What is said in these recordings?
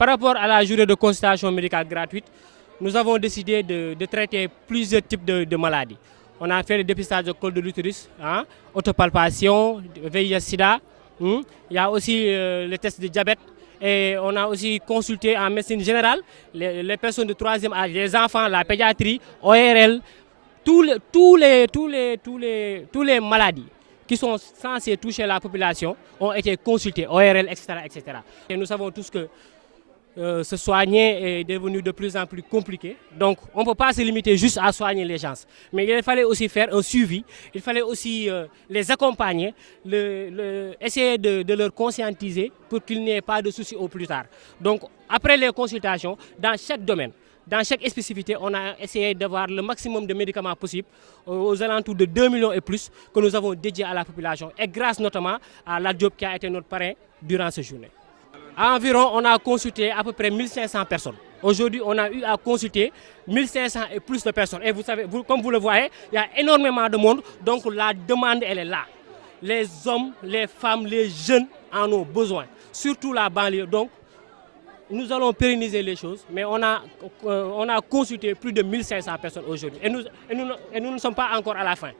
Par rapport à la journée de consultation médicale gratuite, nous avons décidé de traiter plusieurs types de maladies. On a fait le dépistage de col de l'utérus, hein, autopalpation, VIH-Sida. Il y a aussi le test de diabète. Et on a aussi consulté en médecine générale les personnes de 3e âge, les enfants, la pédiatrie, ORL, tous les maladies qui sont censées toucher la population ont été consultés, ORL, etc., etc. Et nous savons tous que se soigner est devenu de plus en plus compliqué. Donc on ne peut pas se limiter juste à soigner les gens. Mais il fallait aussi faire un suivi, il fallait aussi les accompagner, essayer de leur conscientiser pour qu'il n'y ait pas de soucis au plus tard. Donc après les consultations, dans chaque domaine, dans chaque spécificité, on a essayé d'avoir le maximum de médicaments possibles, aux alentours de 2 millions et plus, que nous avons dédiés à la population. Et grâce notamment à l'ADJOP qui a été notre parrain durant cette journée. Environ, on a consulté à peu près 1500 personnes. Aujourd'hui, on a eu à consulter 1500 et plus de personnes. Et vous savez, comme vous le voyez, il y a énormément de monde. Donc la demande, elle est là. Les hommes, les femmes, les jeunes en ont besoin. Surtout la banlieue. Donc, nous allons pérenniser les choses. Mais on a consulté plus de 1500 personnes aujourd'hui. Et nous ne sommes pas encore à la fin.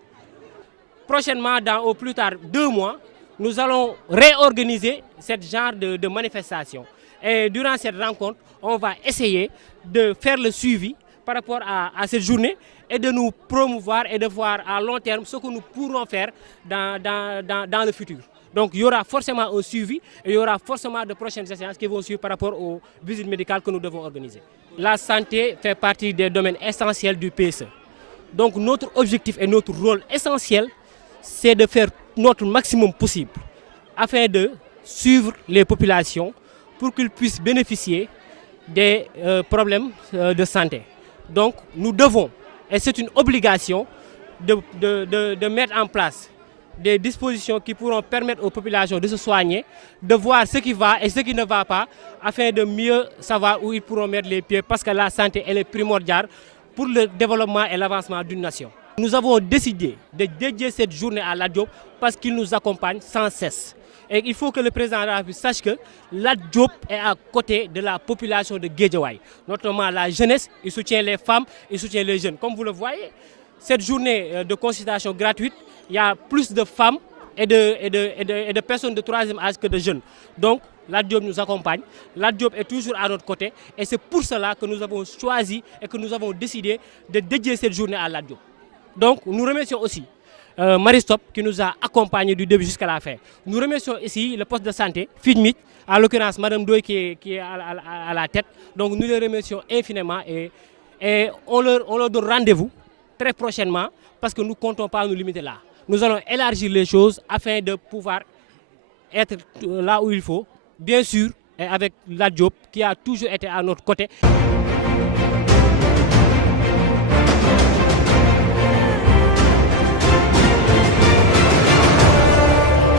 Prochainement, au plus tard 2 mois, nous allons réorganiser ce genre de manifestation. Et durant cette rencontre, on va essayer de faire le suivi par rapport à cette journée et de nous promouvoir et de voir à long terme ce que nous pourrons faire dans le futur. Donc il y aura forcément un suivi et il y aura forcément de prochaines séances qui vont suivre par rapport aux visites médicales que nous devons organiser. La santé fait partie des domaines essentiels du PSE. Donc notre objectif et notre rôle essentiel, c'est de faire notre maximum possible afin de suivre les populations pour qu'ils puissent bénéficier des problèmes de santé. Donc nous devons, et c'est une obligation, de mettre en place des dispositions qui pourront permettre aux populations de se soigner, de voir ce qui va et ce qui ne va pas, afin de mieux savoir où ils pourront mettre les pieds, parce que la santé elle est primordiale pour le développement et l'avancement d'une nation. Nous avons décidé de dédier cette journée à l'ADJOP parce qu'il nous accompagne sans cesse. Et il faut que le président de la République sache que l'ADJOP est à côté de la population de Guédiawaye. Notamment la jeunesse, il soutient les femmes, il soutient les jeunes. Comme vous le voyez, cette journée de consultation gratuite, il y a plus de femmes et de personnes de 3e âge que de jeunes. Donc l'ADJOP nous accompagne, l'ADJOP est toujours à notre côté et c'est pour cela que nous avons choisi et que nous avons décidé de dédier cette journée à l'ADJOP. Donc nous remercions aussi Maristop qui nous a accompagnés du début jusqu'à la fin. Nous remercions ici le poste de santé, FIDMIT, en l'occurrence Mme Doye qui est à la tête. Donc nous les remercions infiniment et on leur donne rendez-vous très prochainement parce que nous ne comptons pas nous limiter là. Nous allons élargir les choses afin de pouvoir être là où il faut, bien sûr, et avec l'ADJOP qui a toujours été à notre côté.